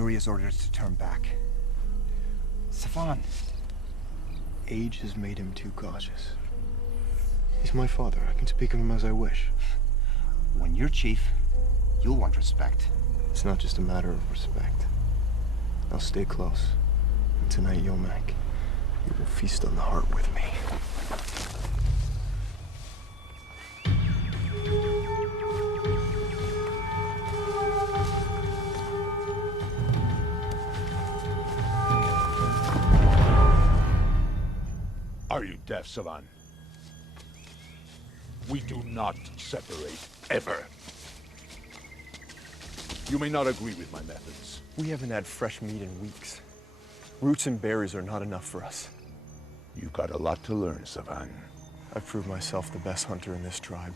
Yuri has ordered us to turn back. Savan. Age has made him too cautious. He's my father. I can speak of him as I wish. When you're chief, you'll want respect. It's not just a matter of respect. I'll stay close. And tonight, Yomak, you will feast on the heart with me. Are you deaf, Savan? We do not separate, ever. You may not agree with my methods. We haven't had fresh meat in weeks. Roots and berries are not enough for us. You've got a lot to learn, Savan. I've proved myself the best hunter in this tribe.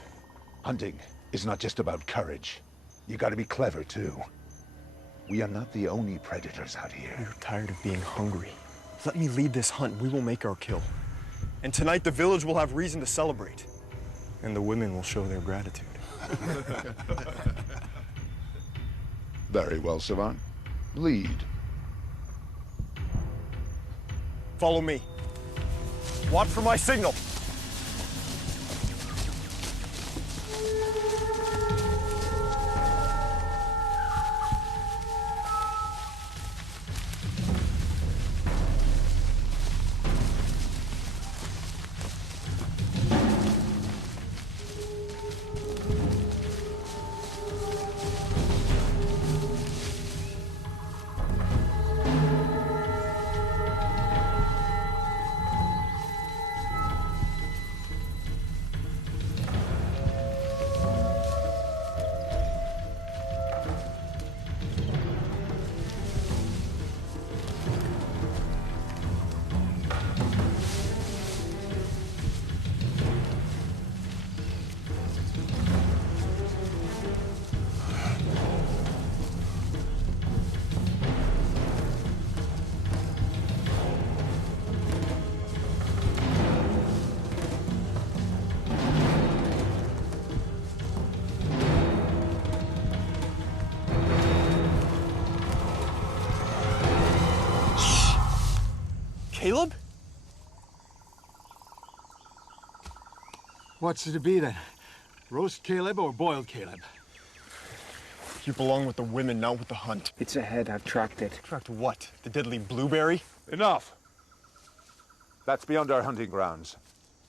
Hunting is not just about courage. You gotta be clever, too. We are not the only predators out here. We're tired of being hungry. Let me lead this hunt. We will make our kill. And tonight, the village will have reason to celebrate. And the women will show their gratitude. Very well, Savan. Lead. Follow me. Watch for my signal. Caleb? What's it to be then? Roast Caleb or boiled Caleb? You belong with the women, not with the hunt. It's ahead. I've tracked it. Tracked what? The deadly blueberry? Enough! That's beyond our hunting grounds.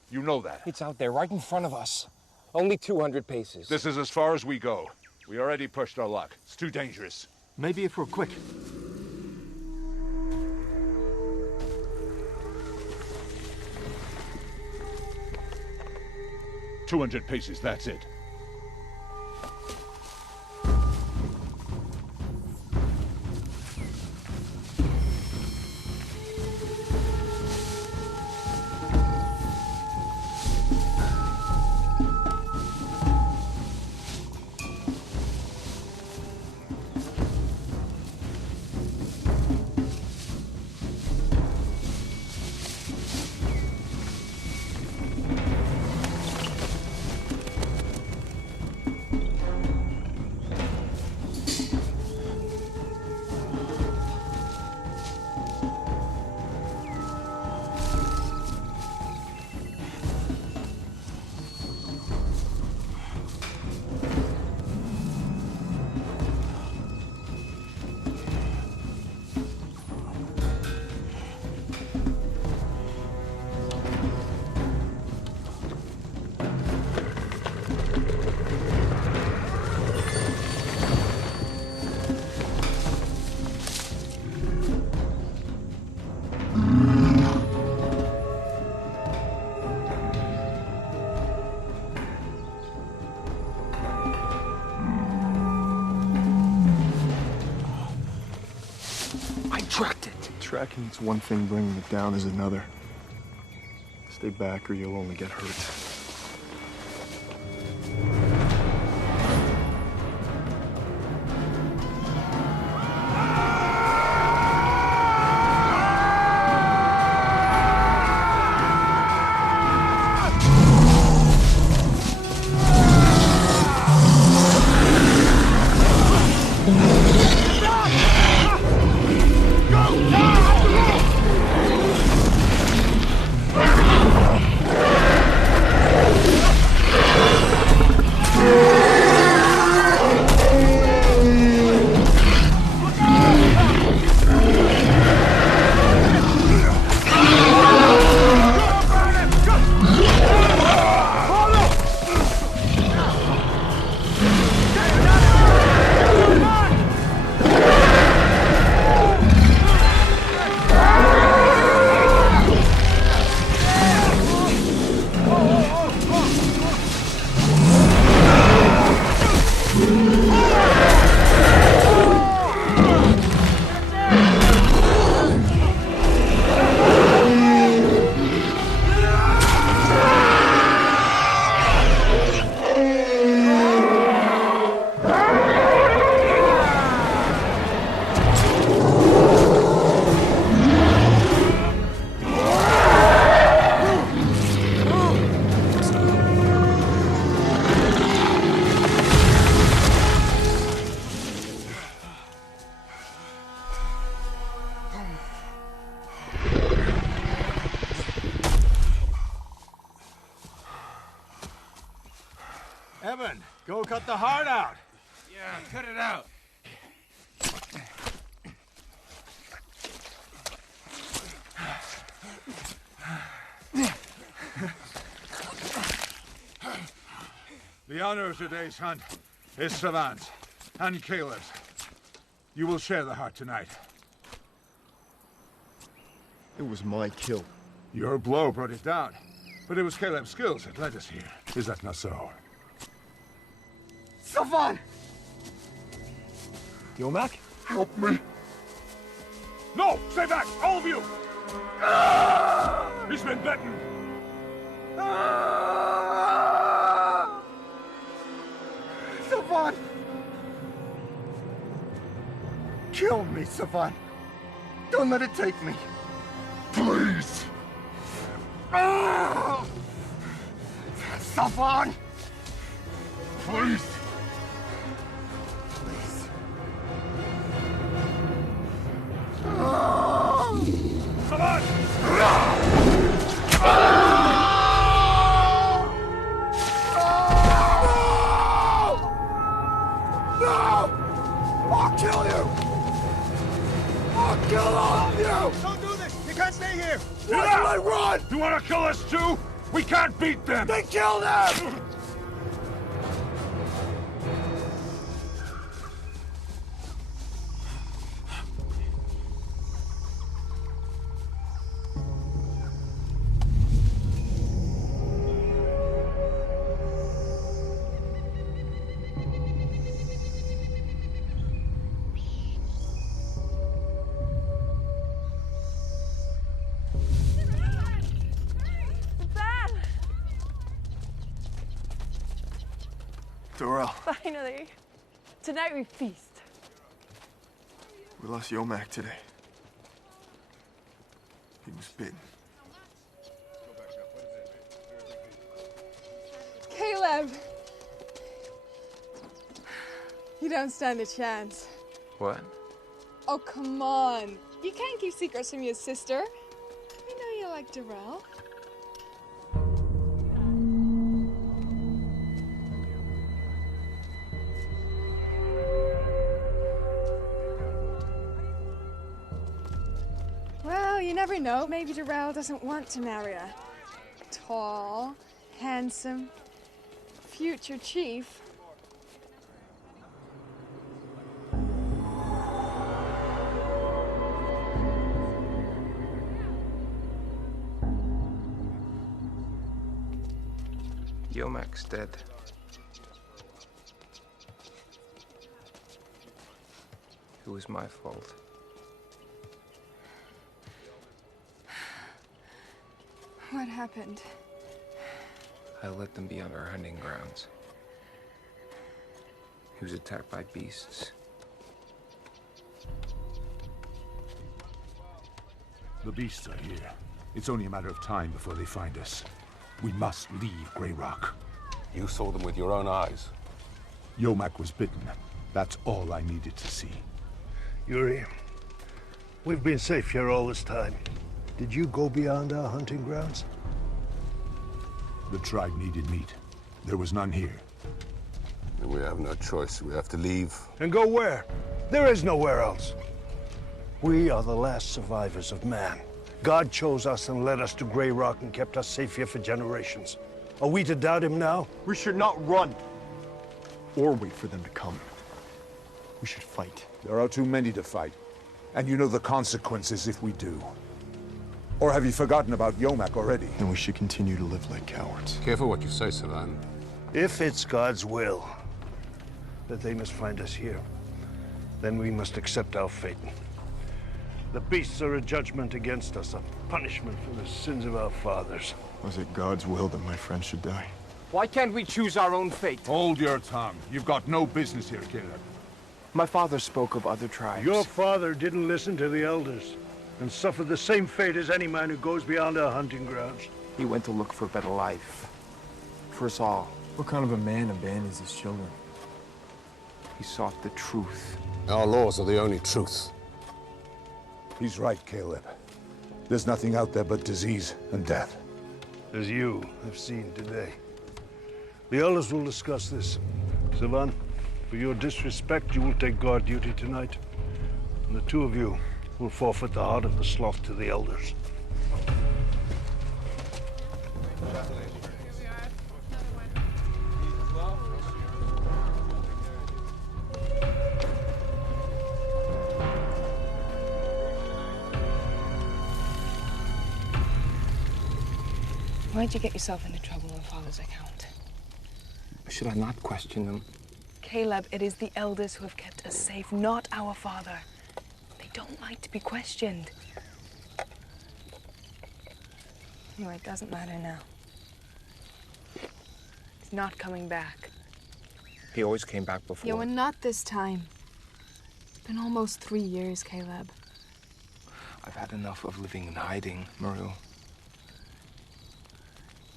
You know that. It's out there, right in front of us. Only 200 paces. This is as far as we go. We already pushed our luck. It's too dangerous. Maybe if we're quick. "200 paces, that's it. Tracked it. Tracking is one thing, bringing it down is another. Stay back or you'll only get hurt. Evan, go cut the heart out. Yeah, cut it out. The honor of today's hunt is Savant's and Caleb's. You will share the heart tonight. It was my kill. Your blow brought it down, but it was Caleb's skills that led us here. Is that not so? Savant! Yomak? Help me! No! Stay back! All of you! He's been bitten! Savant! Kill me, Savant. Don't let it take me. Please! Savant! Please! Please. Come on! No! I'll kill you! I'll kill all of you! Don't do this! You can't stay here! Why do I run? You want to kill us too? We can't beat them! They kill them! Dorel, Finally. Tonight we feast. we lost Yomak today. He was bitten. Caleb! You don't stand a chance. What? Oh, come on. You can't keep secrets from your sister. I know you like Darrell. Well, you never know. Maybe Darrell doesn't want to marry a tall, handsome, future chief. Yomak's dead. It was my fault. What happened? I let them be on our hunting grounds. He was attacked by beasts. The beasts are here. It's only a matter of time before they find us. We must leave Grey Rock. You saw them with your own eyes. Yomak was bitten. That's all I needed to see. Yuri, we've been safe here all this time. Did you go beyond our hunting grounds? The tribe needed meat. There was none here. And we have no choice. We have to leave. And go where? There is nowhere else. We are the last survivors of man. God chose us and led us to Grey Rock and kept us safe here for generations. Are we to doubt him now? We should not run. Or wait for them to come. We should fight. There are too many to fight. And you know the consequences if we do. Or have you forgotten about Yomak already? And we should continue to live like cowards. Careful what you say, Savan. If it's God's will that they must find us here, then we must accept our fate. The beasts are a judgment against us, a punishment for the sins of our fathers. Was it God's will that my friend should die? Why can't we choose our own fate? Hold your tongue. You've got no business here, Caleb. My father spoke of other tribes. Your father didn't listen to the elders and suffered the same fate as any man who goes beyond our hunting grounds. He went to look for a better life. For us all. What kind of a man abandons his children? He sought the truth. Our laws are the only truth. He's right, Caleb. There's nothing out there but disease and death. As you have seen today. The elders will discuss this. Sivan, for your disrespect, you will take guard duty tonight. And the two of you will forfeit the heart of the sloth to the elders. Why'd you get yourself into trouble on Father's account? Should I not question them? Caleb, it is the elders who have kept us safe, not our father. They don't like to be questioned. Anyway, it doesn't matter now. He's not coming back. He always came back before. Yeah, well, not this time. It's been almost 3 years, Caleb. I've had enough of living in hiding, Maru.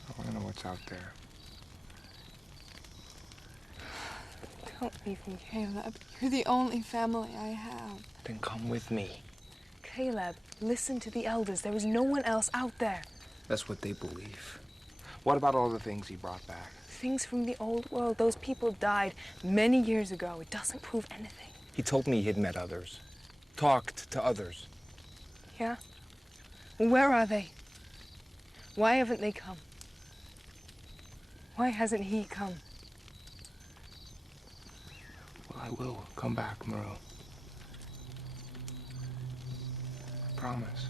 I want to know what's out there. Don't leave me, Caleb. You're the only family I have. Then come with me. Caleb, listen to the elders. There is no one else out there. That's what they believe. What about all the things he brought back? Things from the old world. Those people died many years ago. It doesn't prove anything. He told me he'd met others. Talked to others. Yeah? Where are they? Why haven't they come? Why hasn't he come? Well, I will come back, Maru. I promise.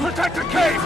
Protect the cave!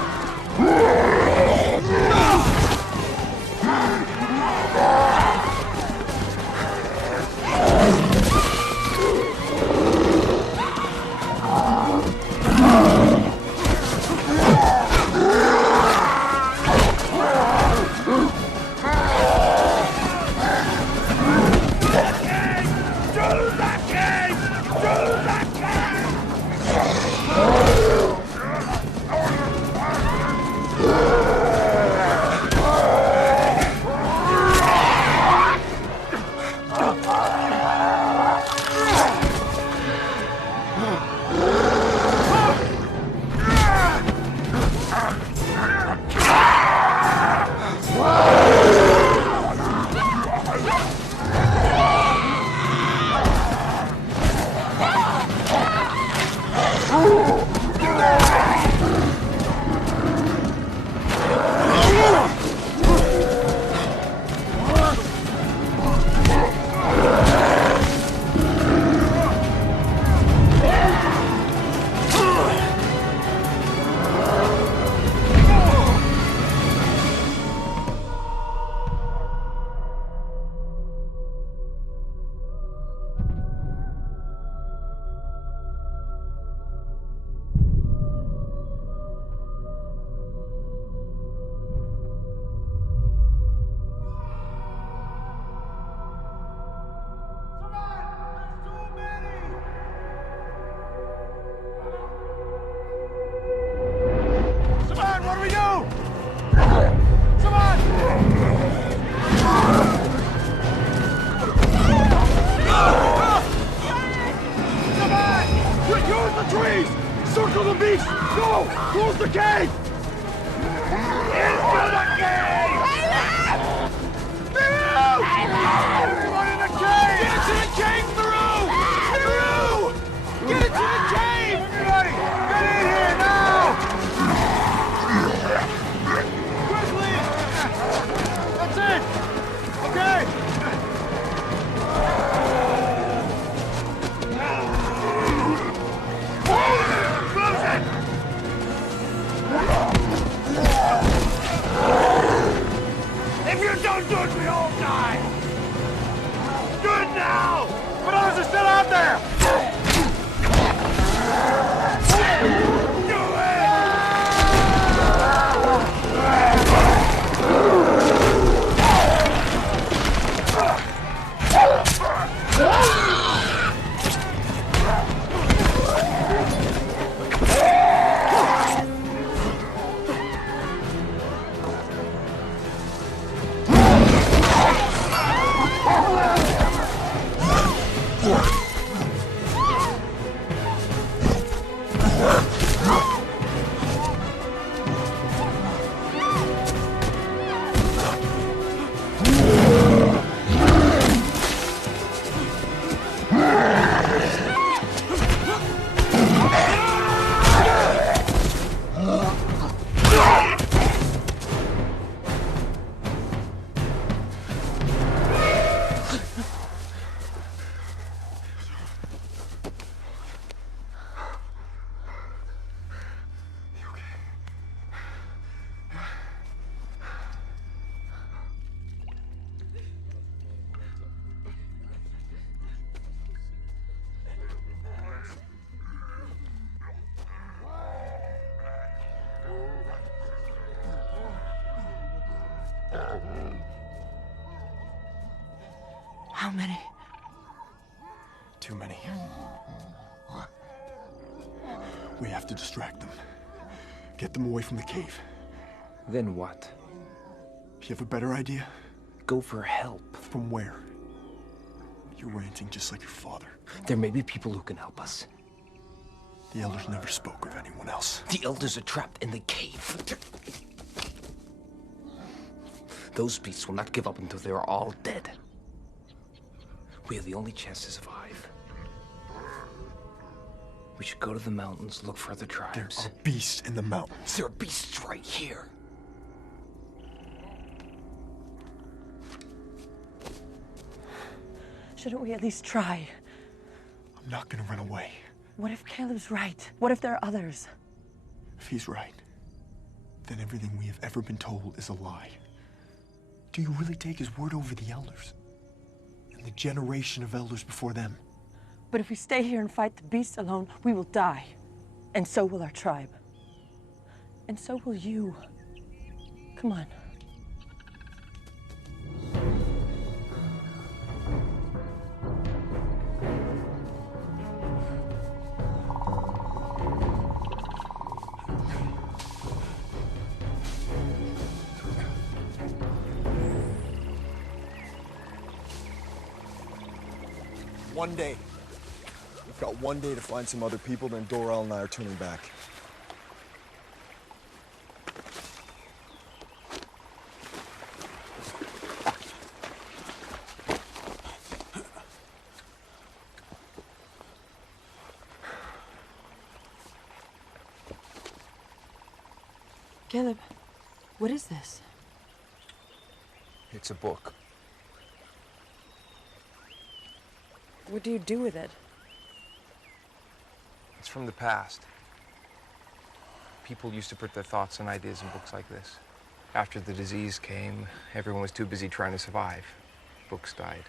Circle the beast! Go! Close the cave! Into the cave! Through! Everyone in the cave! Get into the cave, through! Through! Get into the cave! Everybody! Get in here now! Quickly! That's it! Okay! If you don't do it, we all die! Do it now! But others are still out there! Do How many? Too many. We have to distract them. Get them away from the cave. Then what? You have a better idea? Go for help. From where? You're ranting just like your father. There may be people who can help us. The elders never spoke of anyone else. The elders are trapped in the cave. Those beasts will not give up until they are all dead. We have the only chance to survive. We should go to the mountains, look for other tribes. There are beasts in the mountains. There are beasts right here. Shouldn't we at least try? I'm not gonna run away. What if Caleb's right? What if there are others? If he's right, then everything we have ever been told is a lie. Do you really take his word over the elders? And the generation of elders before them? But if we stay here and fight the beasts alone, we will die. And so will our tribe. And so will you. Come on. One day. We've got one day to find some other people, then Doral and I are turning back. Caleb, what is this? It's a book. What do you do with it? It's from the past. People used to put their thoughts and ideas in books like this. After the disease came, everyone was too busy trying to survive. Books died.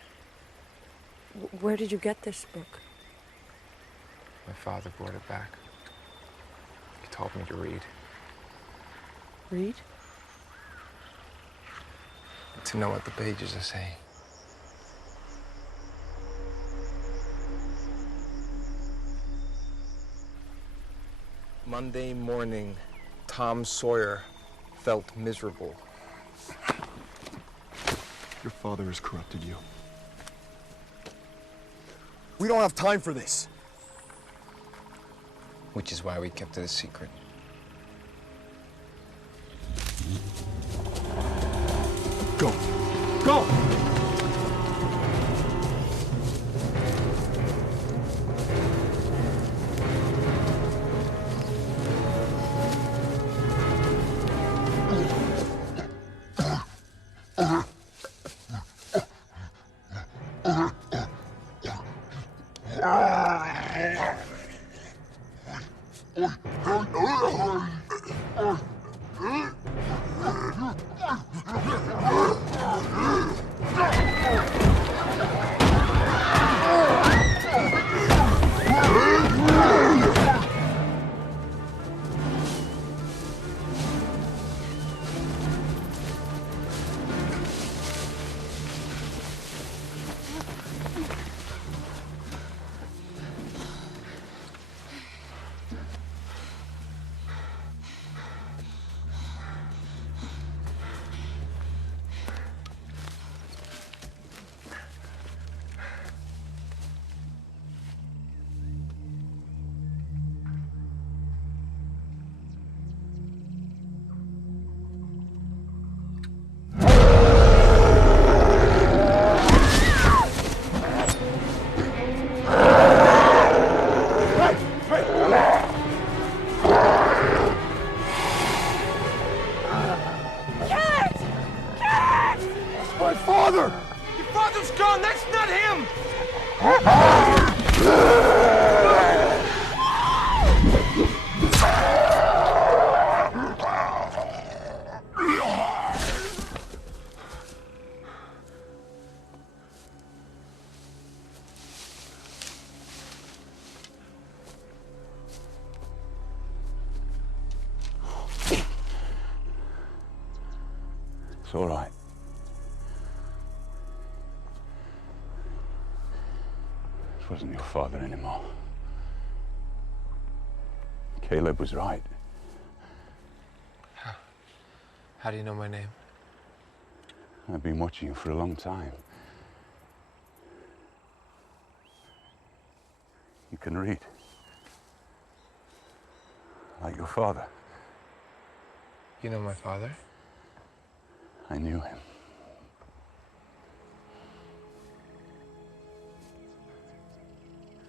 Where did you get this book? My father brought it back. He taught me to read. Read? To know what the pages are saying. Monday morning, Tom Sawyer felt miserable. Your father has corrupted you. We don't have time for this. Which is why we kept it a secret. Go. Go! It's all right. This wasn't your father anymore. Caleb was right. How do you know my name? I've been watching you for a long time. You can read. Like your father. You know my father? I knew him.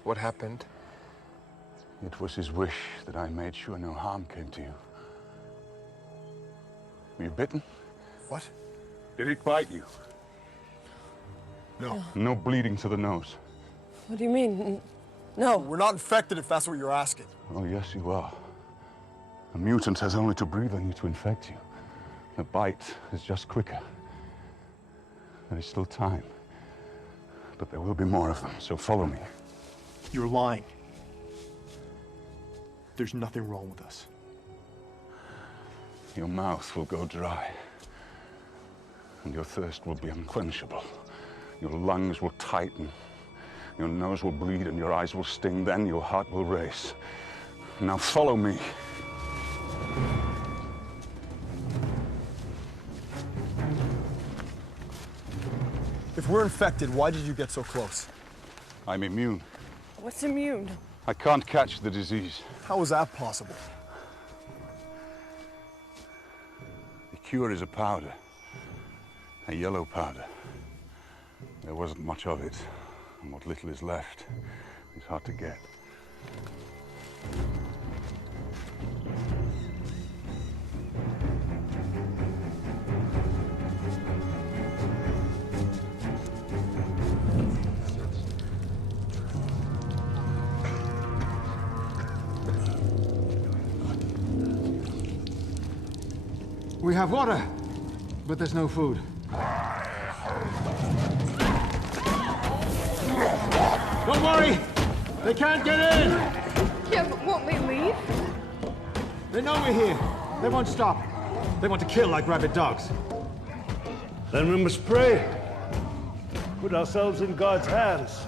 What happened? It was his wish that I made sure no harm came to you. Were you bitten? What? Did it bite you? No. No bleeding to the nose? What do you mean? No. We're not infected if that's what you're asking. Oh, yes, you are. A mutant has only to breathe on you to infect you. The bite is just quicker. There is still time. But there will be more of them, so follow me. You're lying. There's nothing wrong with us. Your mouth will go dry. And your thirst will be unquenchable. Your lungs will tighten. Your nose will bleed and your eyes will sting. Then your heart will race. Now follow me. If we're infected, why did you get so close? I'm immune. What's immune? I can't catch the disease. How is that possible? The cure is a powder. A yellow powder. There wasn't much of it, and what little is left is hard to get. We have water, but there's no food. Don't worry! They can't get in! Yeah, but won't we leave? They know we're here. They won't stop. They want to kill like rabid dogs. Then we must pray. Put ourselves in God's hands.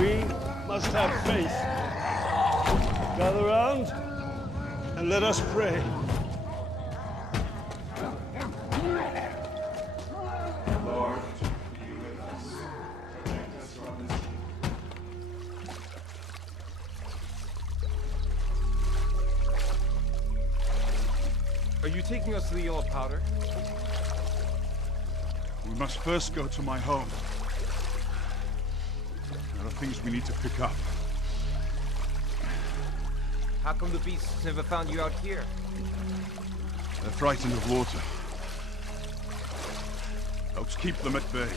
We must have faith. Gather round and let us pray. Lord, Are you taking us to the yellow powder? We must first go to my home. There are things we need to pick up. How come the beasts never found you out here? They're frightened of water. Helps keep them at bay.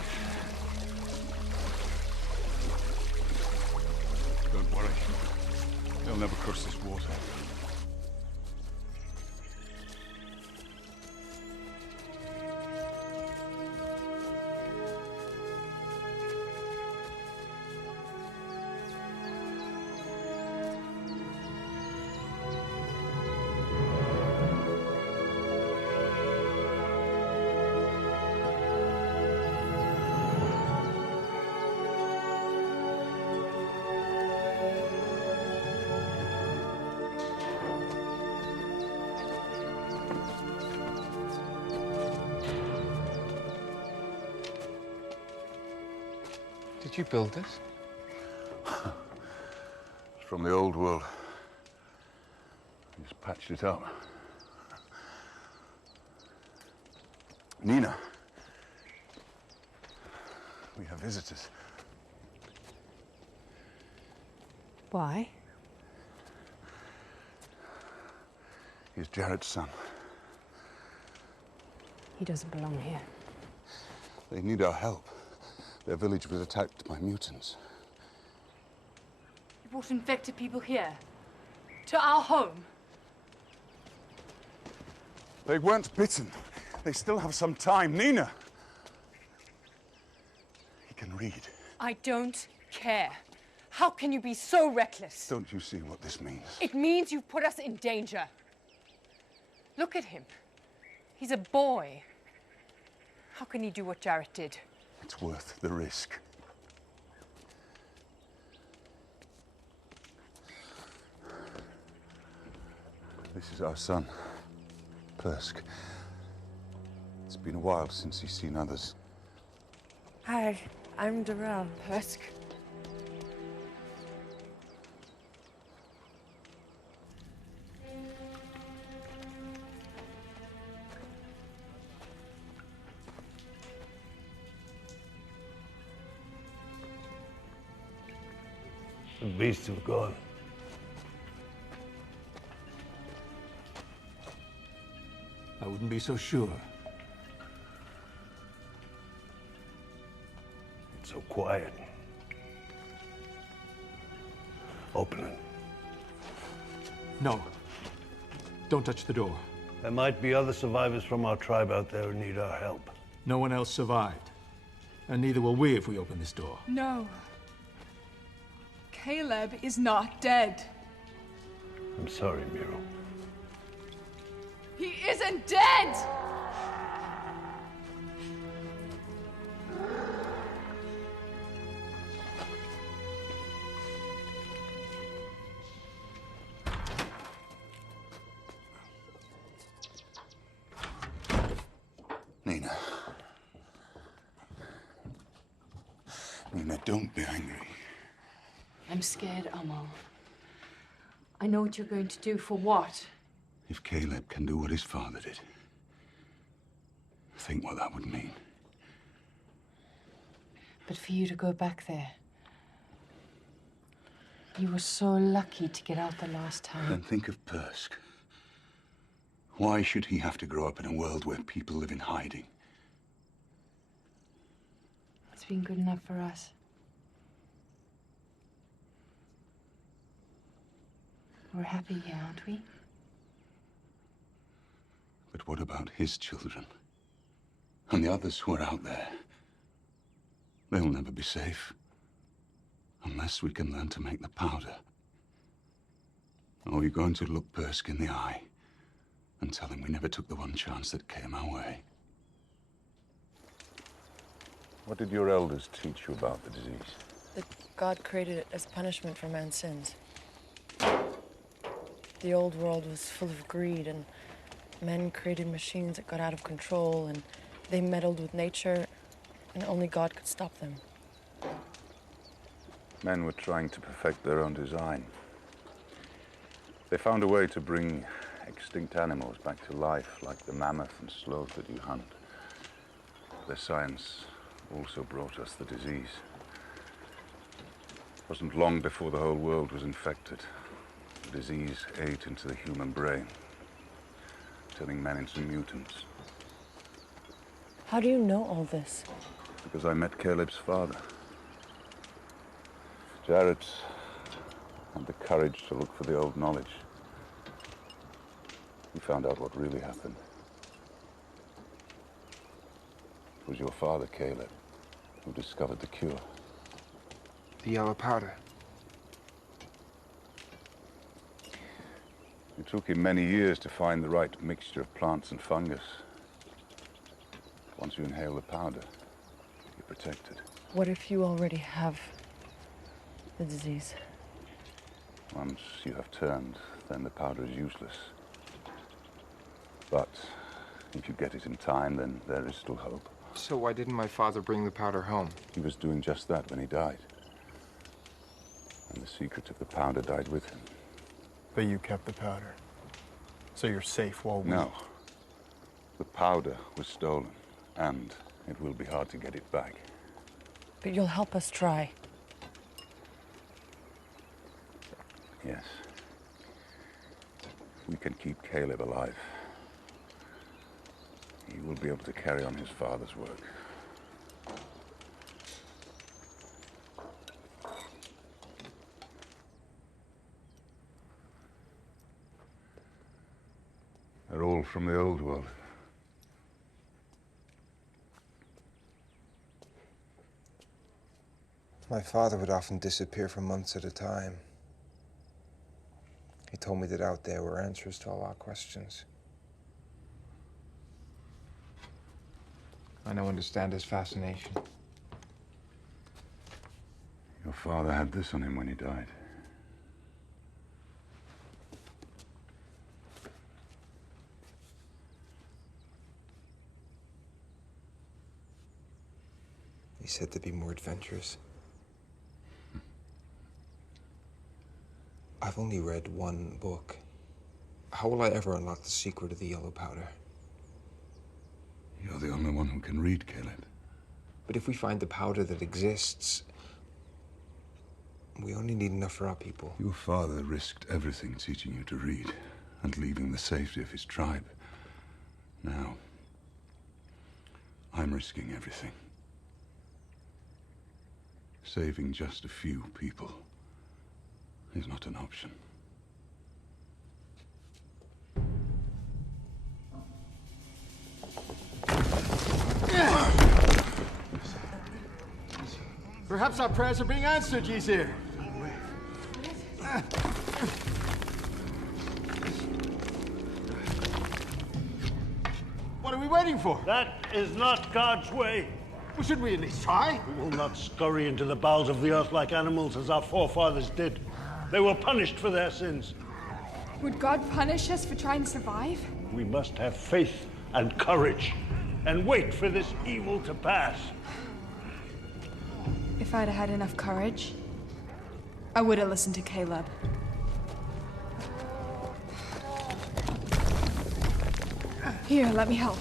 Don't worry. They'll never cross this water. Did you build this? It's from the old world. Just patched it up. Nina. We have visitors. Why? He's Jared's son. He doesn't belong here. They need our help. Their village was attacked by mutants. You brought infected people here. To our home. They weren't bitten. They still have some time. Nina! He can read. I don't care. How can you be so reckless? Don't you see what this means? It means you've put us in danger. Look at him. He's a boy. How can he do what Jared did? It's worth the risk. This is our son, Persk. It's been a while since he's seen others. Hi, I'm Darrell. Persk. The beasts have gone. I wouldn't be so sure. It's so quiet. Open it. No. Don't touch the door. There might be other survivors from our tribe out there who need our help. No one else survived. And neither will we if we open this door. No. Caleb is not dead. I'm sorry, Miro. He isn't dead! Nina. Nina, don't be angry. I'm scared, Amal. I know what you're going to do. For what? If Caleb can do what his father did, think what that would mean. But for you to go back there. You were so lucky to get out the last time. Then think of Persk. Why should he have to grow up in a world where people live in hiding? It's been good enough for us. We're happy here, aren't we? But what about his children? And the others who are out there? They'll never be safe. Unless we can learn to make the powder. Or are you going to look Persk in the eye and tell him we never took the one chance that came our way? What did your elders teach you about the disease? That God created it as punishment for man's sins. The old world was full of greed, and men created machines that got out of control, and they meddled with nature, and only God could stop them. Men were trying to perfect their own design. They found a way to bring extinct animals back to life, like the mammoth and sloth that you hunt. Their science also brought us the disease. It wasn't long before the whole world was infected. The disease ate into the human brain, turning men into mutants. How do you know all this? Because I met Caleb's father. Jarrett had the courage to look for the old knowledge. He found out what really happened. It was your father, Caleb, who discovered the cure. The yellow powder. It took him many years to find the right mixture of plants and fungus. Once you inhale the powder, you're protected. What if you already have the disease? Once you have turned, then the powder is useless. But if you get it in time, then there is still hope. So why didn't my father bring the powder home? He was doing just that when he died. And the secret of the powder died with him. But you kept the powder. So you're safe while we... No. The powder was stolen, and it will be hard to get it back. But you'll help us try. Yes. We can keep Caleb alive. He will be able to carry on his father's work. They're all from the old world. My father would often disappear for months at a time. He told me that out there were answers to all our questions. I now understand his fascination. Your father had this on him when he died. He said to be more adventurous. I've only read one book. How will I ever unlock the secret of the yellow powder? You're the only one who can read, Caleb. But if we find the powder that exists, we only need enough for our people. Your father risked everything teaching you to read and leaving the safety of his tribe. Now, I'm risking everything. Saving just a few people is not an option. Perhaps our prayers are being answered, Yzir. What are we waiting for? That is not God's way. Well, shouldn't we at least try? We will not scurry into the bowels of the earth like animals as our forefathers did. They were punished for their sins. Would God punish us for trying to survive? We must have faith and courage and wait for this evil to pass. If I'd had enough courage, I would have listened to Caleb. Here, let me help.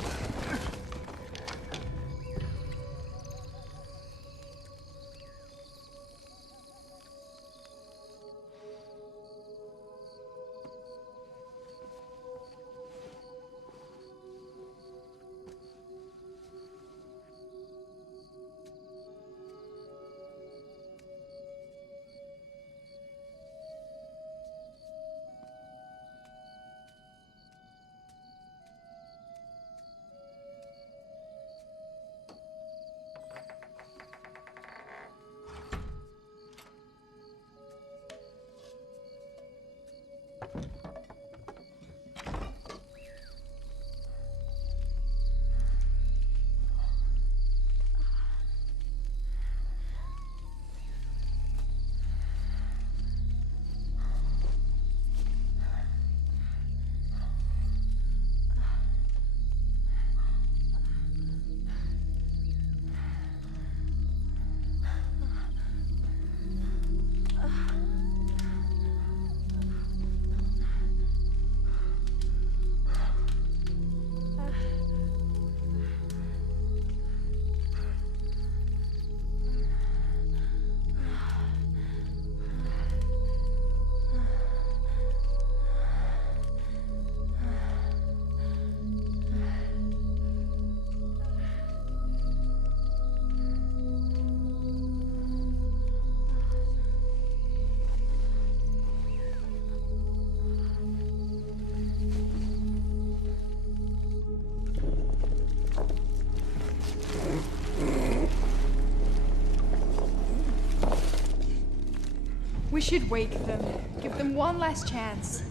We should wake them. Give them one last chance.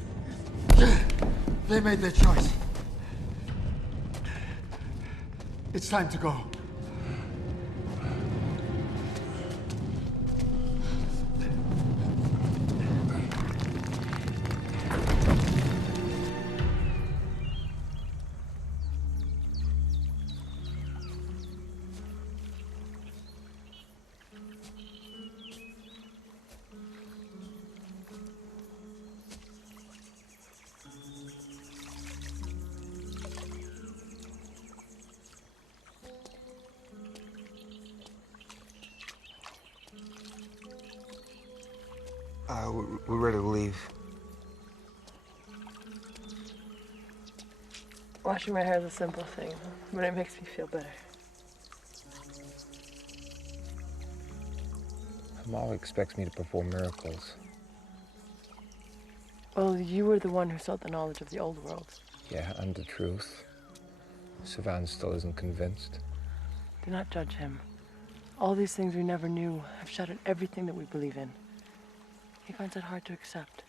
They made their choice. It's time to go. We're ready to leave. Washing my hair is a simple thing, but it makes me feel better. Mom expects me to perform miracles. Well, you were the one who sought the knowledge of the old world. Yeah, and the truth. Savan still isn't convinced. Do not judge him. All these things we never knew have shattered everything that we believe in. He finds it hard to accept.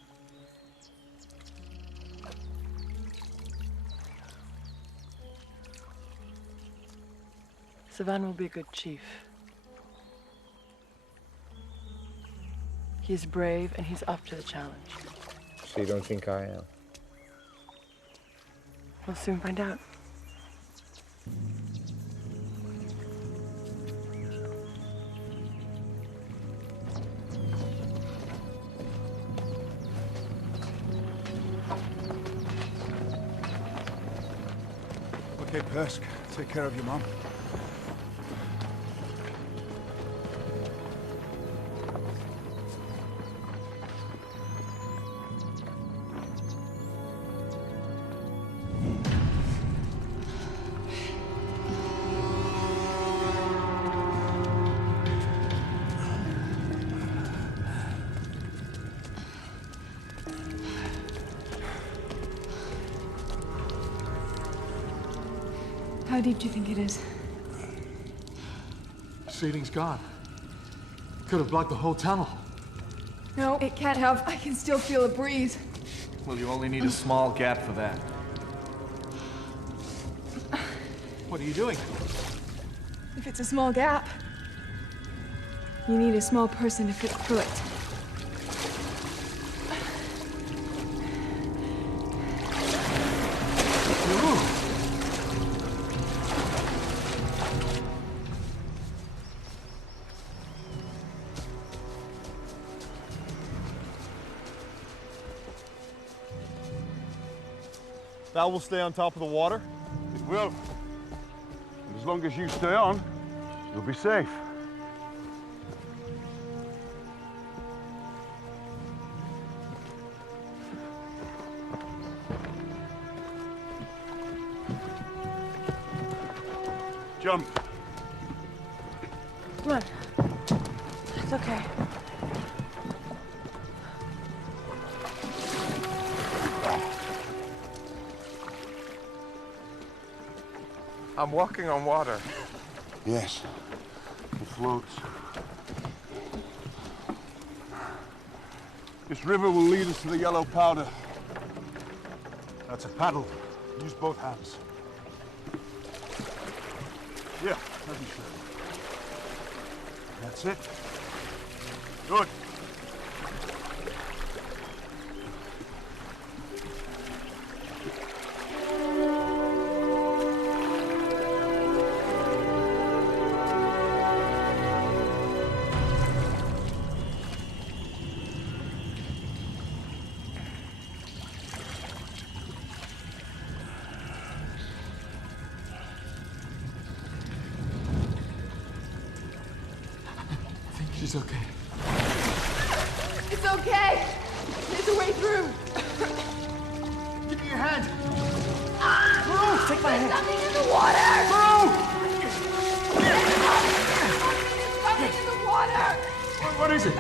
Savan will be a good chief. He's brave and he's up to the challenge. So you don't think I am? We'll soon find out. Okay, Persk, take care of your mom. How deep do you think it is? Seating's gone. Could have blocked the whole tunnel. No, it can't have. I can still feel a breeze. Well, you only need a small gap for that. What are you doing? If it's a small gap, you need a small person to fit through it. That will stay on top of the water? It will. And as long as you stay on, you'll be safe. Jump. Come on. It's okay. I'm walking on water. Yes, it floats. This river will lead us to the yellow powder. That's a paddle. Use both hands. Yeah, as you said. That's it. Good. She's okay. It's okay. There's a way through. Give me your hand. Ah! Take my hand. Something in the water. There's something in the water. What is it?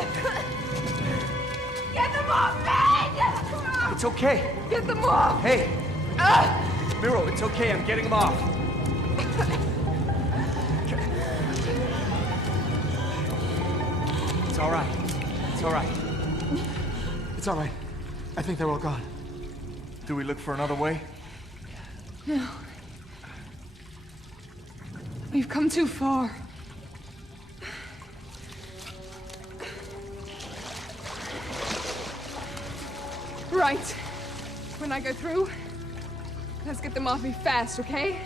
Get them off me! It's okay. Get them off. Hey. Miro, it's okay. I'm getting him off. It's all right. It's all right. It's all right. I think they're all gone. Do we look for another way? No. We've come too far. Right. When I go through, let's get them off me fast, okay?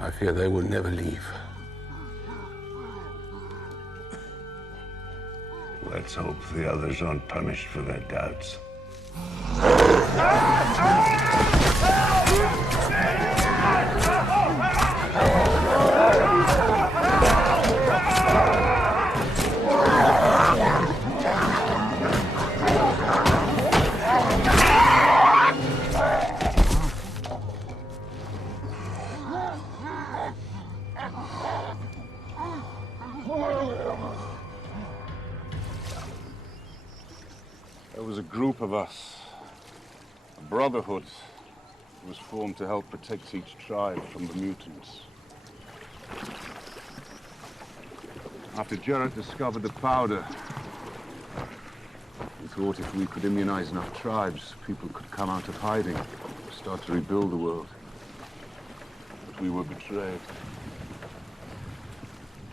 I fear they will never leave. Let's hope the others aren't punished for their doubts. There was a group of us, a brotherhood, was formed to help protect each tribe from the mutants. After Jarrett discovered the powder, we thought if we could immunize enough tribes, people could come out of hiding, start to rebuild the world. But we were betrayed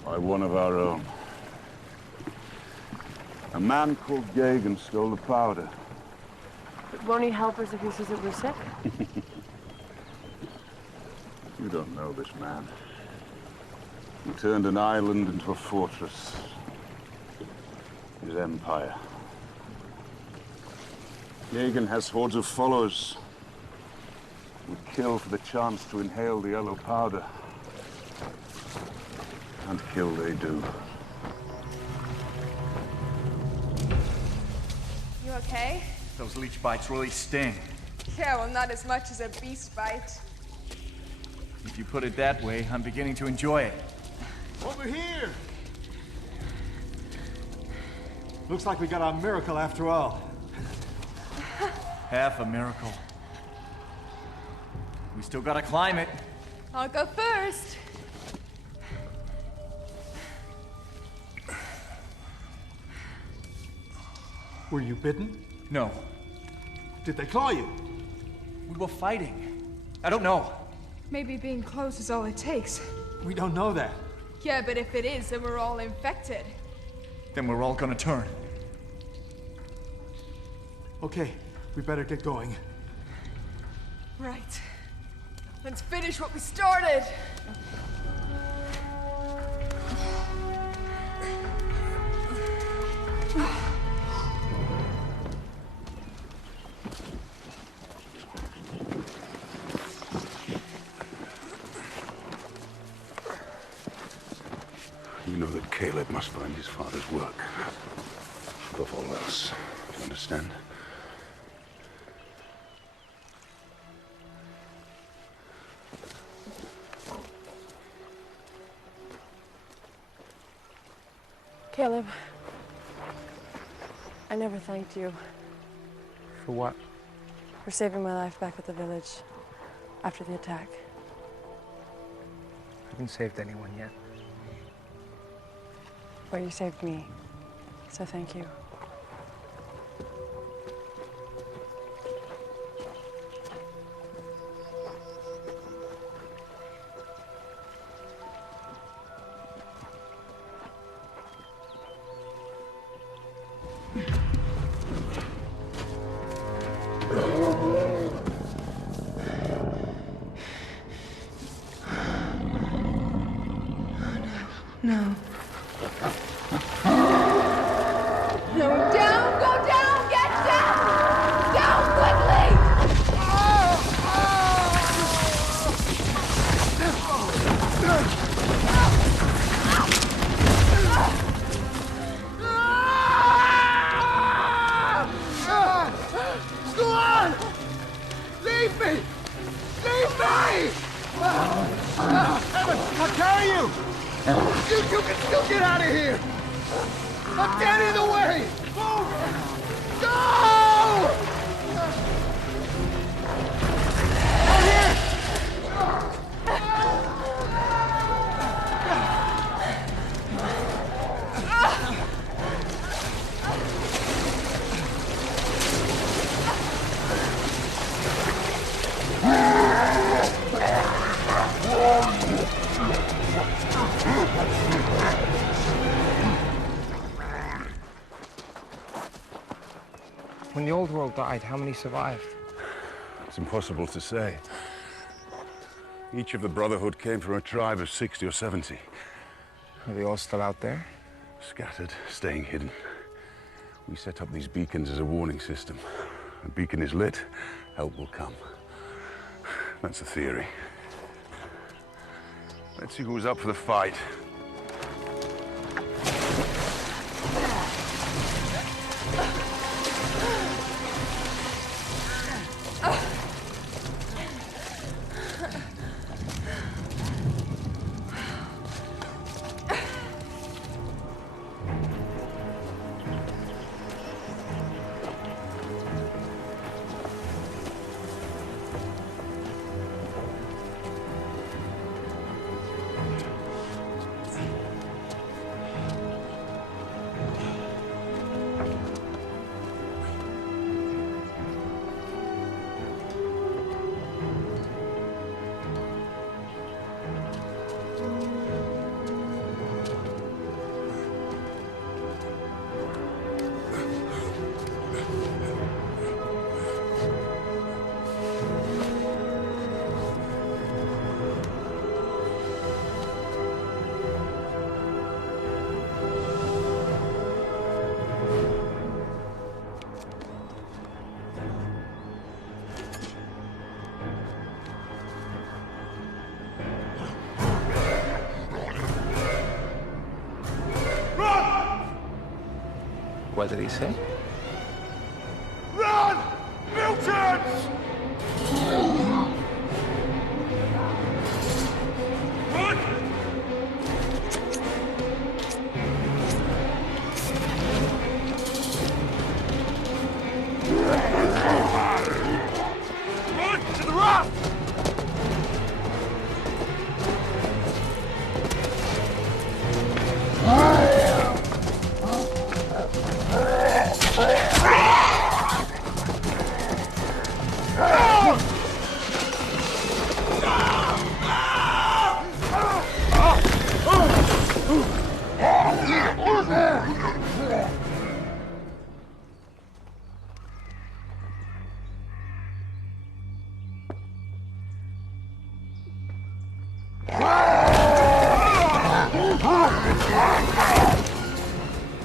by one of our own. A man called Gagan stole the powder. But won't he help us if he says that we're sick? You don't know this man. He turned an island into a fortress. His empire. Gagan has hordes of followers. Would kill for the chance to inhale the yellow powder. And kill they do. You okay? Those leech bites really sting. Yeah, well, not as much as a beast bite. If you put it that way, I'm beginning to enjoy it. Over here! Looks like we got a miracle after all. Half a miracle. We still gotta climb it. I'll go first. Were you bitten? No. Did they claw you? We were fighting. I don't know. Maybe being close is all it takes. We don't know that. Yeah, but if it is, then we're all infected. Then we're all gonna turn. Okay, we better get going. Right. Let's finish what we started. You know that Caleb must find his father's work. Above all else. Do you understand? Caleb, I never thanked you For what? for saving my life back at the village after the attack. I haven't saved anyone yet. But you saved me, so thank you. No. No, down! Go down! Get down! Down quickly! Go on! Leave me! Leave me! Evan, I'll carry you! You can still get out of here! I'm getting in the way! Move! Go! Out here! When the old world died, how many survived? It's impossible to say. Each of the Brotherhood came from a tribe of 60 or 70. Are they all still out there? Scattered, staying hidden. We set up these beacons as a warning system. A beacon is lit, help will come. That's the theory. Let's see who's up for the fight. What did he say? Run! Mutants! Run! Run to the raft!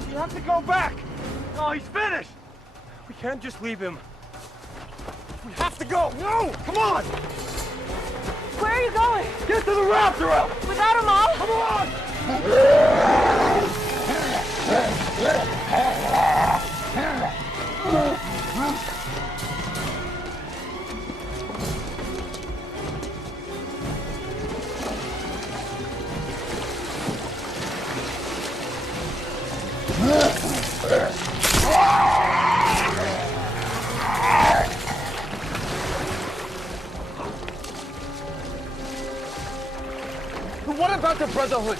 You have to go back! No, he's finished! We can't just leave him. We have to go! No! Come on! Where are you going? Get to the raft or else! Without them all? Come on! What about the Brotherhood?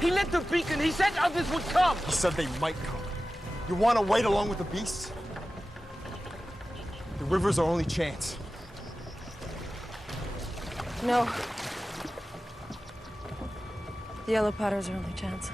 He lit the beacon. He said others would come. He said they might come. You want to wait along with the beasts? The river's our only chance. No. The yellow powder's our only chance.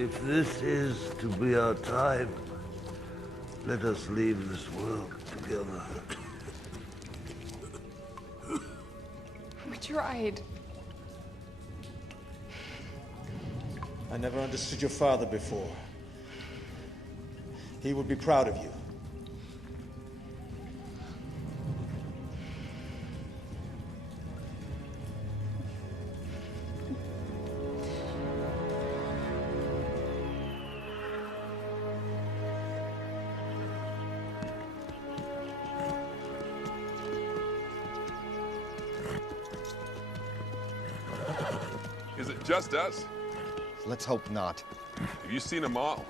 If this is to be our time, let us leave this world together. We tried. I never understood your father before. He would be proud of you. Is it just us? Let's hope not. Have you seen them all?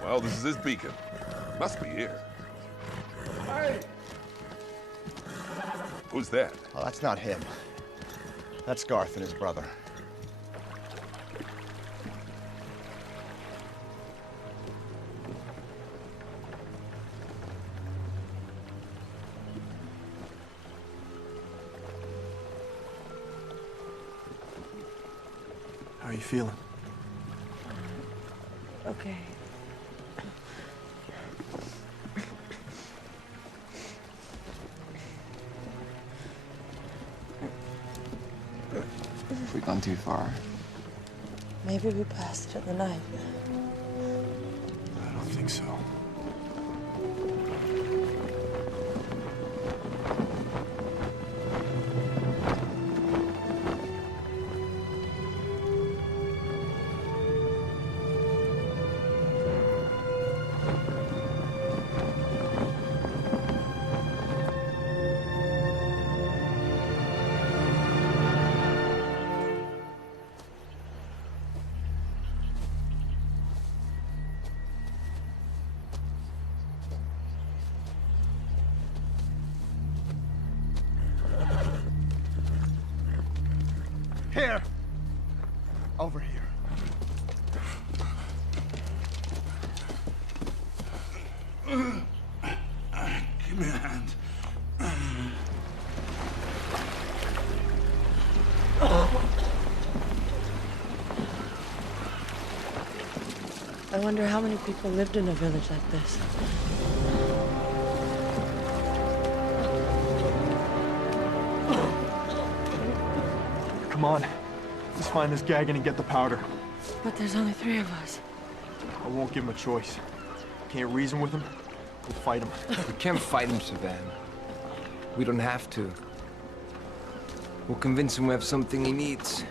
Well, this is his beacon. Must be here. Hey! Who's that? Oh, that's not him. That's Garth and his brother. How are you feeling? Okay. Have we gone too far? Maybe we passed it in the night. I don't think so. Here! Over here. Give me a hand. I wonder how many people lived in a village like this. Come on. Let's find this Gagan and get the powder. But there's only 3 of us. I won't give him a choice. Can't reason with him. We'll fight him. We can't fight him, Savan. We don't have to. We'll convince him we have something he needs.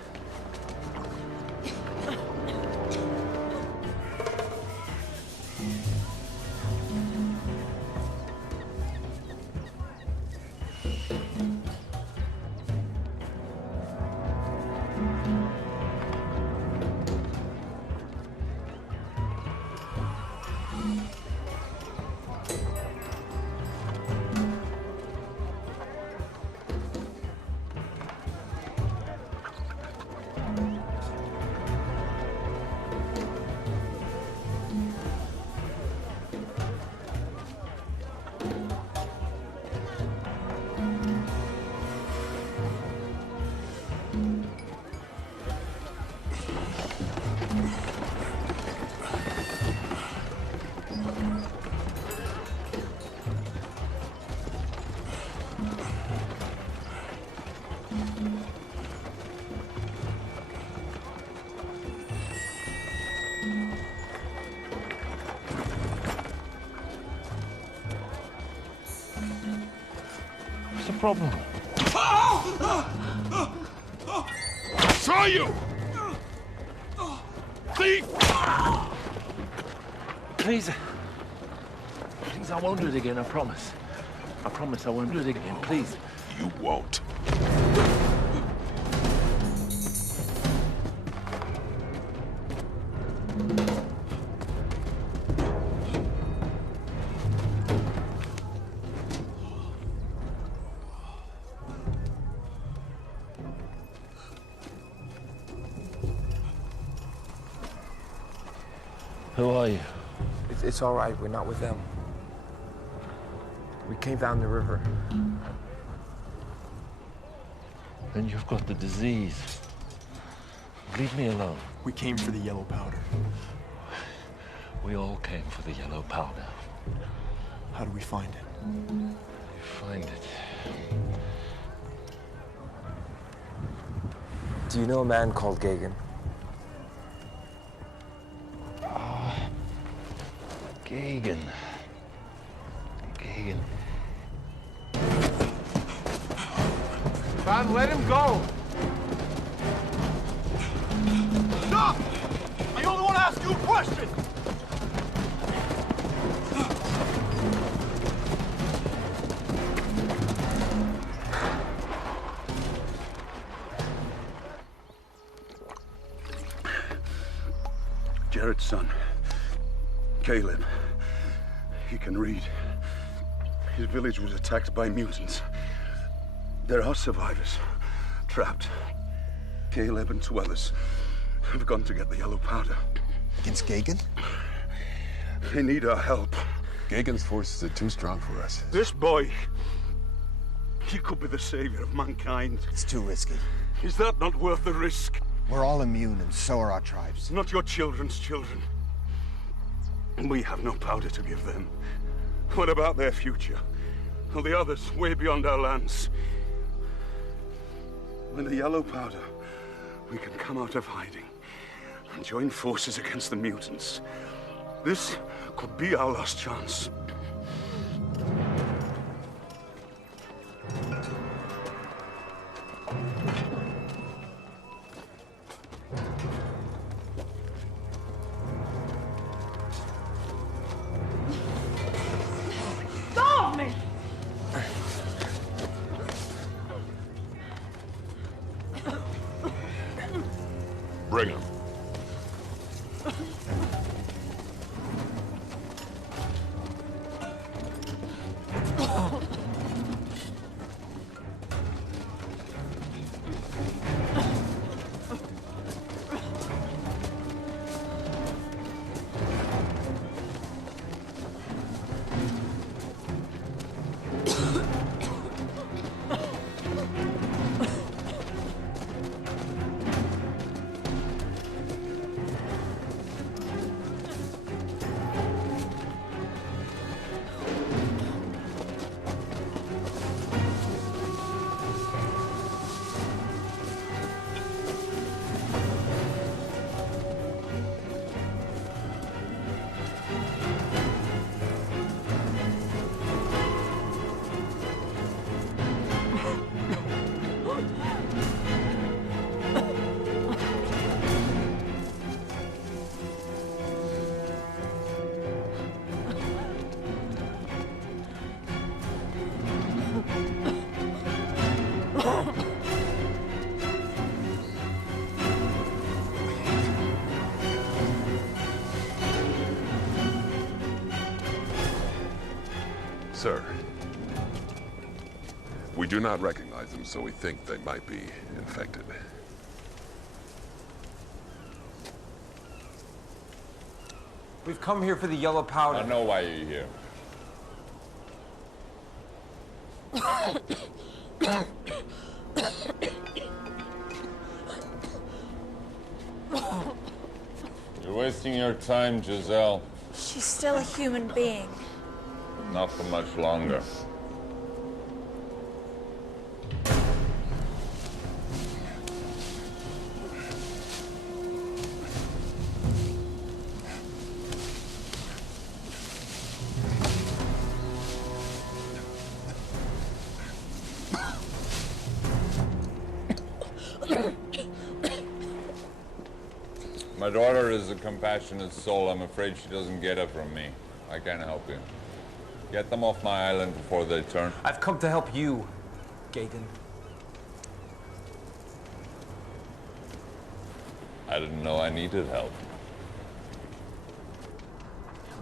What's the problem? Saw you! Thief! Please. Please, I won't do it again, I promise. I promise I won't do it again, please. You won't. Who are you? It's all right. We're not with them. We came down the river. Then you've got the disease. Leave me alone. We came for the yellow powder. We all came for the yellow powder. How do we find it? Find it. Do you know a man called Gagan? Gagan. Man, let him go! Stop! I only want to ask you a question! Jared's son, Caleb. He can read. His village was attacked by mutants. There are survivors, trapped. Caleb and 2 others have gone to get the yellow powder. Against Gagan? They need our help. Gagan's forces are too strong for us. This boy, he could be the savior of mankind. It's too risky. Is that not worth the risk? We're all immune, and so are our tribes. Not your children's children. We have no powder to give them. What about their future? And the others way beyond our lands? With the yellow powder, we can come out of hiding and join forces against the mutants. This could be our last chance. Stop me! Bring him. Sir, we do not recognize them, so we think they might be infected. We've come here for the yellow powder. I know why you're here. You're wasting your time, Giselle. She's still a human being. Not for much longer. My daughter is a compassionate soul. I'm afraid she doesn't get it from me. I can't help you. Get them off my island before they turn. I've come to help you, Gagan. I didn't know I needed help.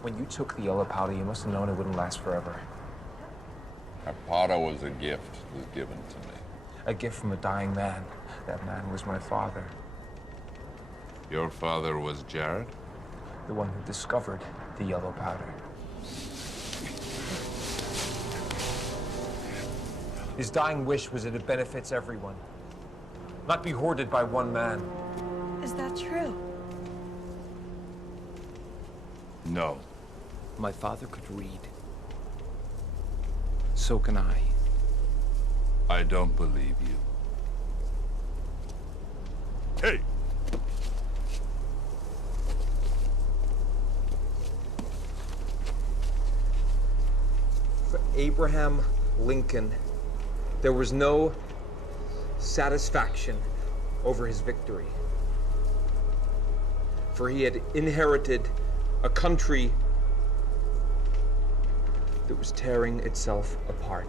When you took the yellow powder, you must have known it wouldn't last forever. Her powder was a gift. It was given to me. A gift from a dying man. That man was my father. Your father was Jared? The one who discovered the yellow powder. His dying wish was that it benefits everyone, not be hoarded by one man. Is that true? No. My father could read. So can I. I don't believe you. Hey! For Abraham Lincoln, there was no satisfaction over his victory. For he had inherited a country that was tearing itself apart.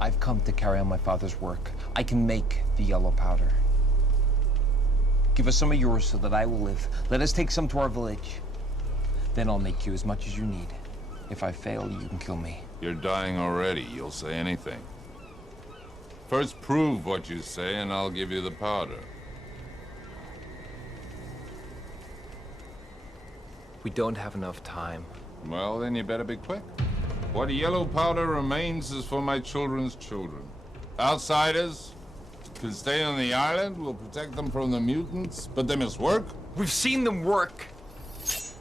I've come to carry on my father's work. I can make the yellow powder. Give us some of yours so that I will live. Let us take some to our village. Then I'll make you as much as you need. If I fail, you can kill me. You're dying already. You'll say anything. First prove what you say, and I'll give you the powder. We don't have enough time. Well, then you better be quick. What yellow powder remains is for my children's children. Outsiders can stay on the island. We'll protect them from the mutants, but they must work. We've seen them work.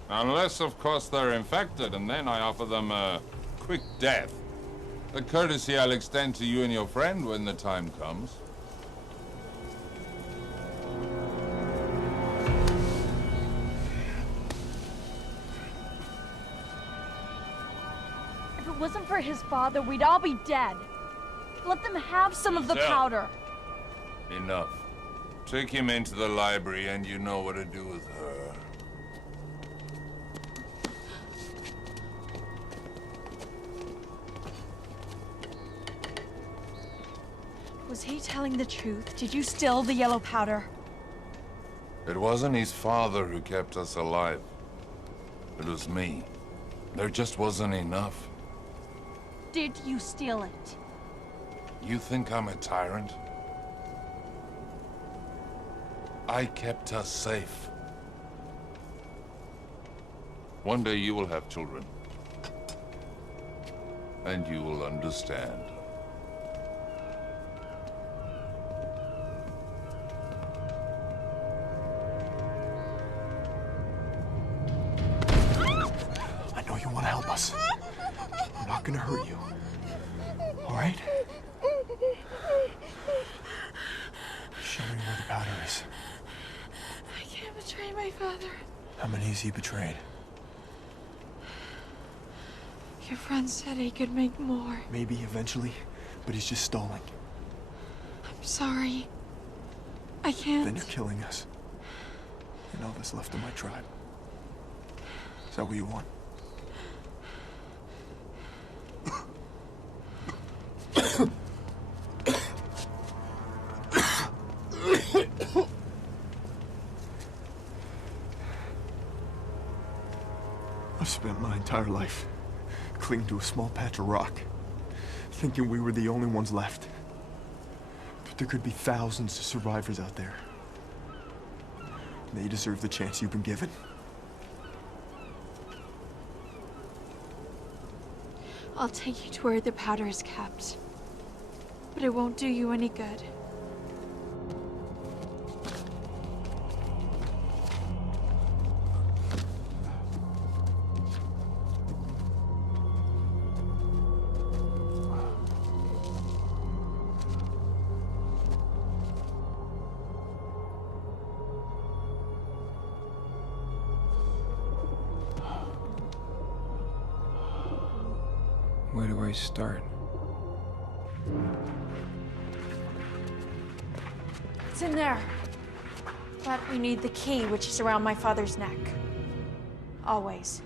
Unless, of course, they're infected, and then I offer them a quick death. A courtesy I'll extend to you and your friend when the time comes. If it wasn't for his father, we'd all be dead. Let them have some of the powder. Enough. Take him into the library, and you know what to do with her. Was he telling the truth? Did you steal the yellow powder? It wasn't his father who kept us alive. It was me. There just wasn't enough. Did you steal it? You think I'm a tyrant? I kept us safe. One day you will have children. And you will understand. I know you want to help us. I'm not gonna hurt you. All right? Show me where the powder is. I can't betray my father. How many has he betrayed? Your friend said he could make more. Maybe eventually, but he's just stalling. I'm sorry. I can't. Then you're killing us. And all that's left of my tribe. Is that what you want? I've spent my entire life clinging to a small patch of rock, thinking we were the only ones left. But there could be thousands of survivors out there. They deserve the chance you've been given. I'll take you to where the powder is kept. But it won't do you any good. Where do I start? It's in there. But we need the key, which is around my father's neck. Always.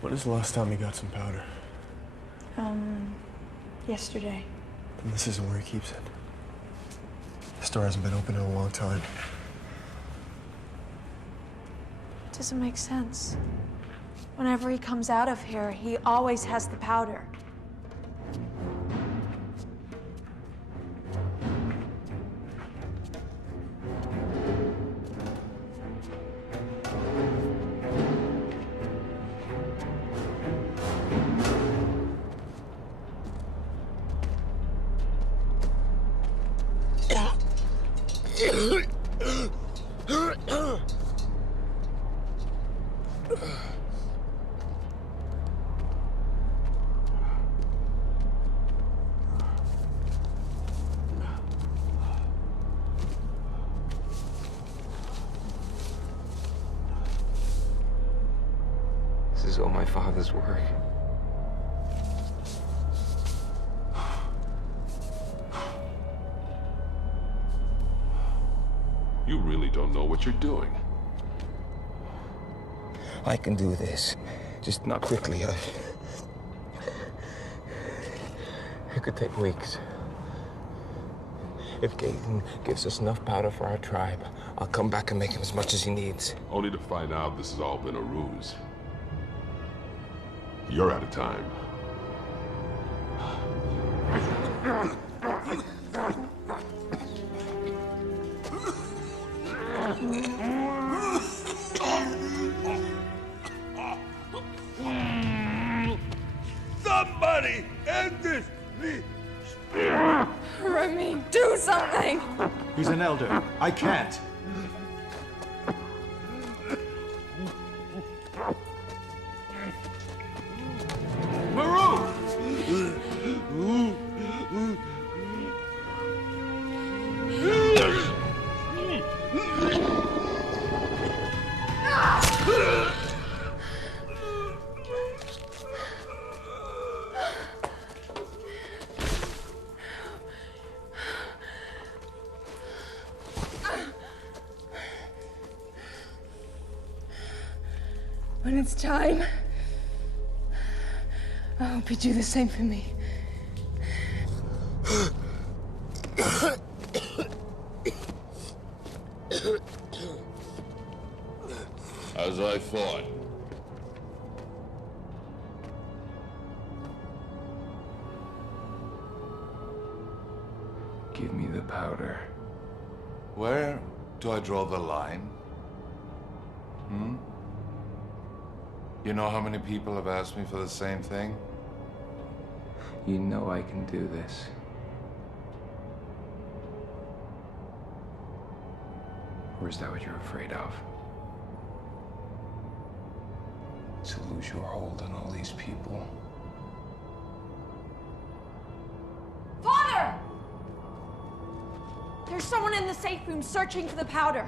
When is the last time you got some powder? Yesterday. And this isn't where he keeps it. The store hasn't been open in a long time. Doesn't make sense. Whenever he comes out of here, he always has the powder. This is all my father's work. You really don't know what you're doing. I can do this. Just not quickly. It could take weeks. If Gaten gives us enough powder for our tribe, I'll come back and make him as much as he needs. Only to find out this has all been a ruse. You're out of time. Somebody end this, please. Remy, do something! He's an elder. I can't. When it's time, I hope you do the same for me. As I thought. Give me the powder. Where do I draw the line? You know how many people have asked me for the same thing? You know I can do this. Or is that what you're afraid of? To lose your hold on all these people? Father! There's someone in the safe room searching for the powder.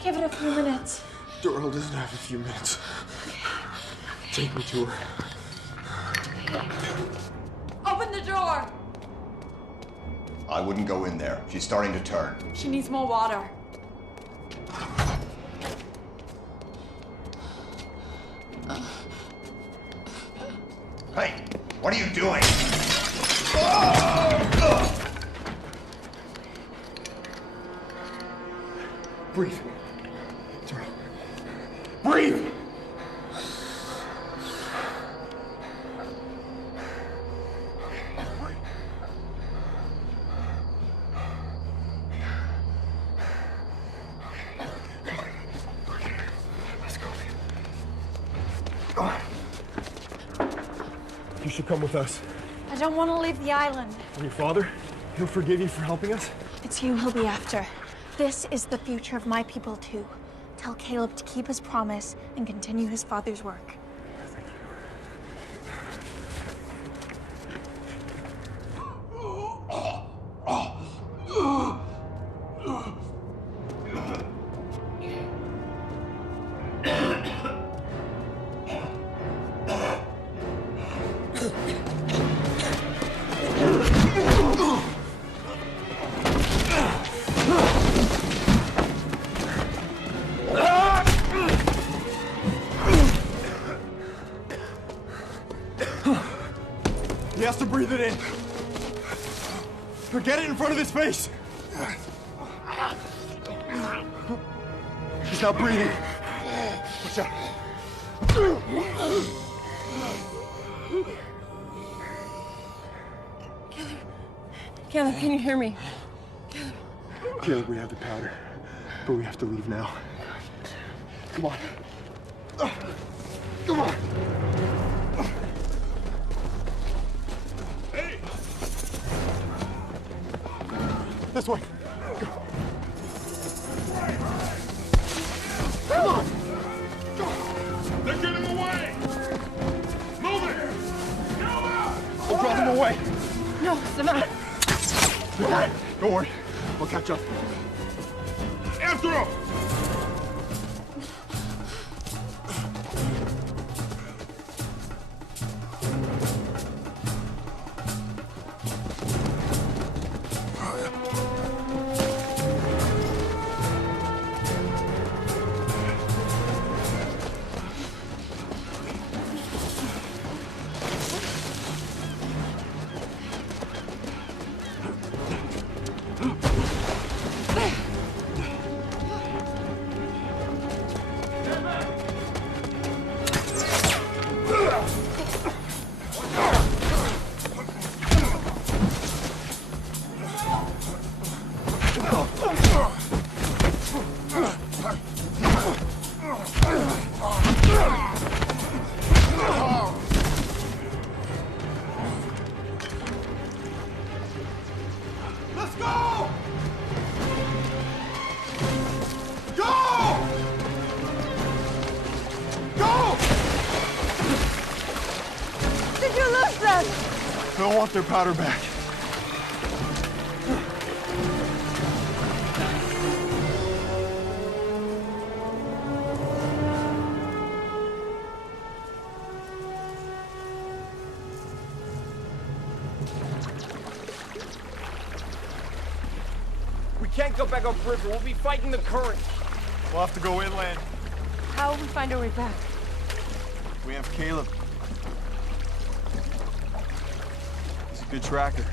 Give it a few minutes. Doral doesn't have a few minutes. Take me to her. Open the door. I wouldn't go in there. She's starting to turn. She needs more water. Hey, what are you doing? Breathe. Breathe! Let's go. You should come with us. I don't want to leave the island. And your father? He'll forgive you for helping us? It's you he'll be after. This is the future of my people, too. Tell Caleb to keep his promise and continue his father's work. He has to breathe it in. Or get it in front of his face. He's not breathing. Watch out. Caleb, can you hear me? Caleb, we have the powder, but we have to leave now. Come on. Come on. Hey! This way. Come on. They're getting away! Move it! We'll draw them away. No, Savannah. Don't worry. We'll catch up. After him! Let's go! Go! Go! Did you lose them? They don't want their powder back. We can't go back upriver. We'll be fighting the current. We'll have to go inland. How will we find our way back? We have Caleb. He's a good tracker.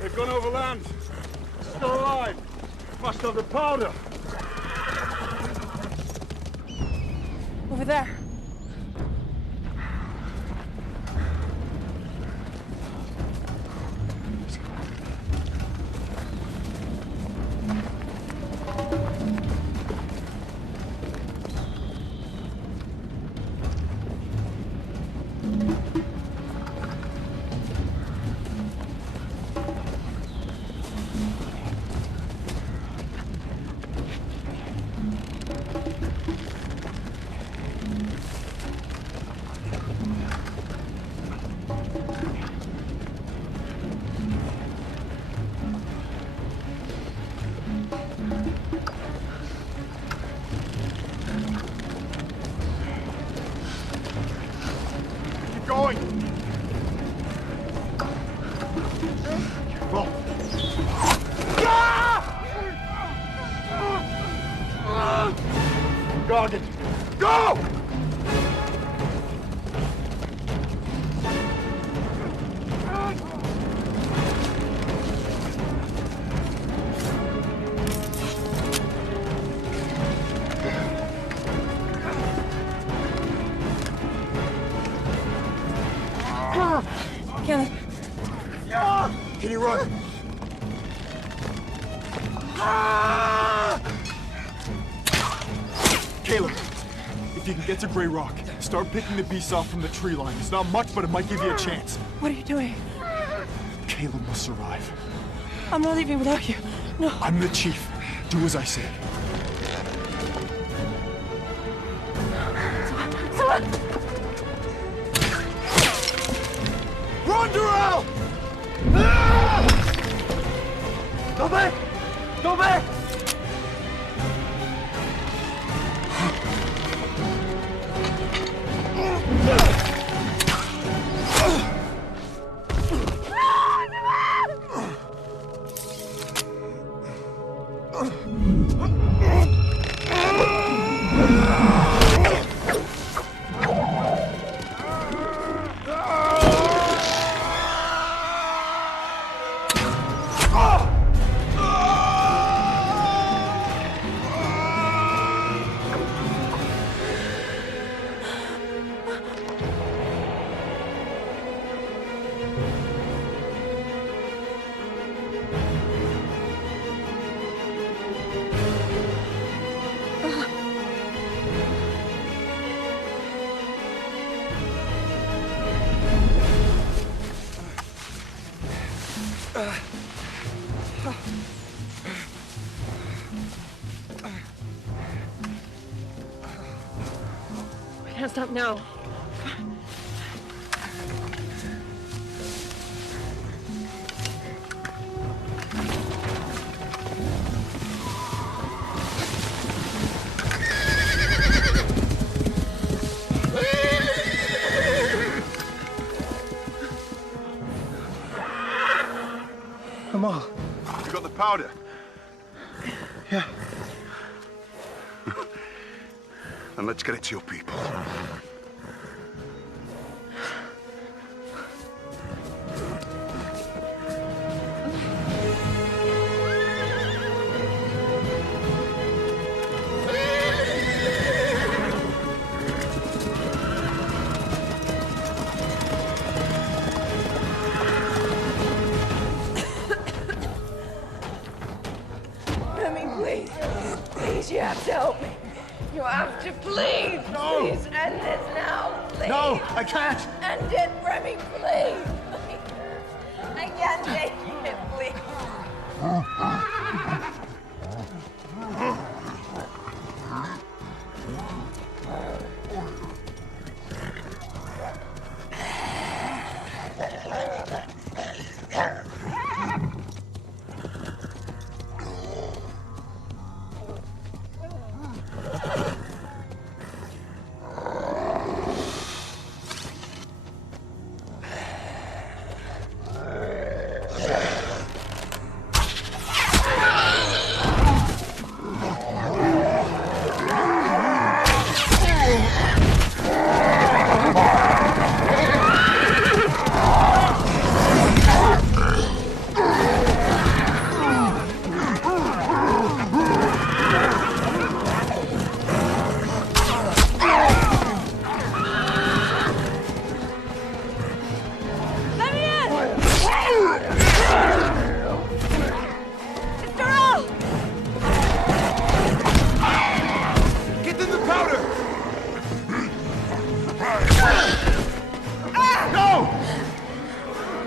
They've gone overland. Still alive. Must have the powder. Over there. Keep going. Well. Goggin, go! Caleb. Can you run? Caleb, if you can get to Grey Rock, start picking the beasts off from the tree line. It's not much, but it might give you a chance. What are you doing? Caleb must survive. I'm not leaving without you. No. I'm the chief. Do as I say. Run, Durrell! Go back! Go back! We can't stop now. Amal. You got the powder? Yeah. Then let's get it to your people. Remy, please. Please, you have to help me. You have to, please. No. Please end this now. Please. No, I can't. End it, Remy, please. I can't take it, please.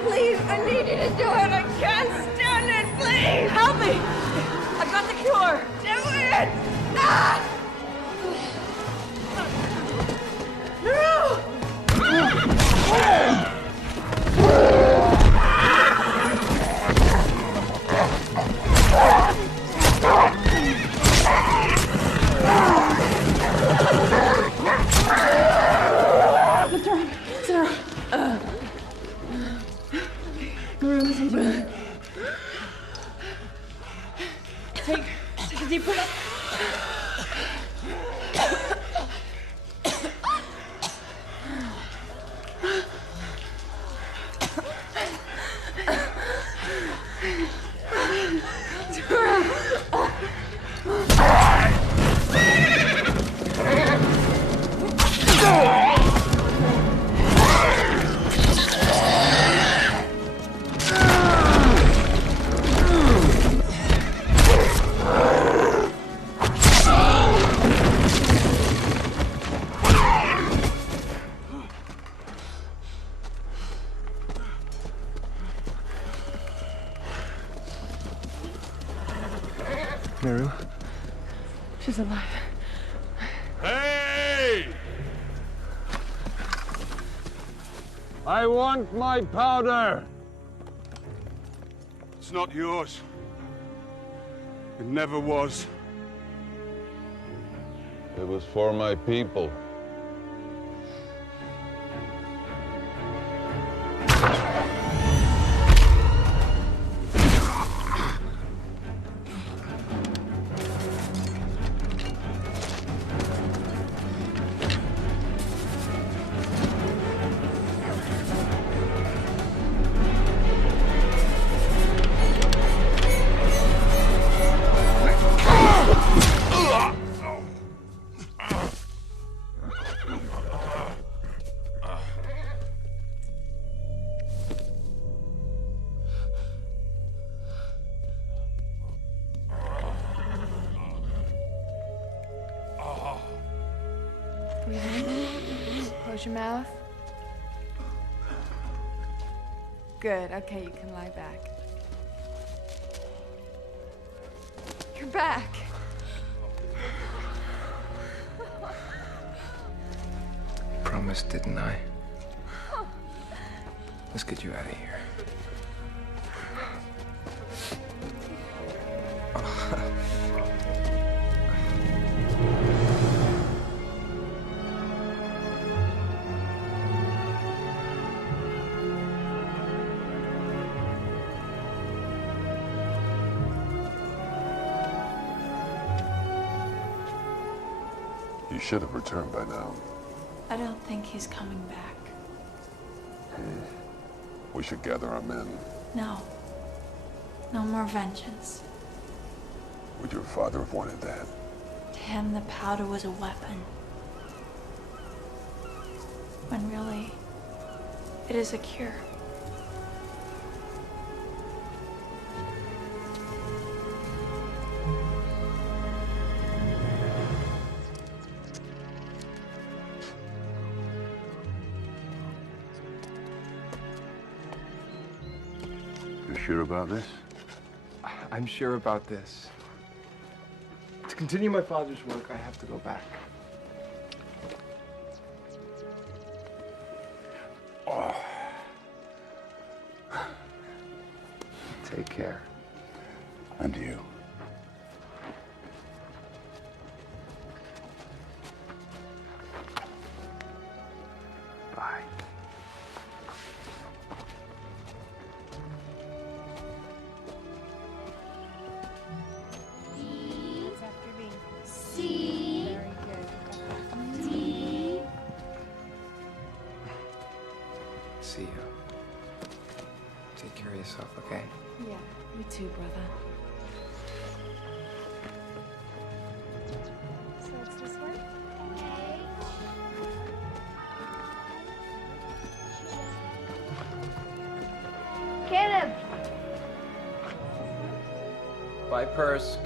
Please, I need you to do it. I can't stand it. Please. Help me. I've got the cure. Do it. Ah! What's wrong? Sarah. Maroon, take a deep breath. She's alive. Hey! I want my powder! It's not yours. It never was. It was for my people. Breathe in. Close your mouth. Good. Okay, you can lie back. You're back. Promised, didn't I? Let's get you out of here. You should have returned by now. I don't think he's coming back. We should gather our men. No. No more vengeance. Would your father have wanted that? To him, the powder was a weapon. When really, it is a cure. You're sure about this? I'm sure about this. To continue my father's work, I have to go back. Oh. Take care. And you. Bye. C. Very good. D. See you. Take care of yourself, okay? Yeah, you too, brother. So it's this way? Caleb. Bye, Persk.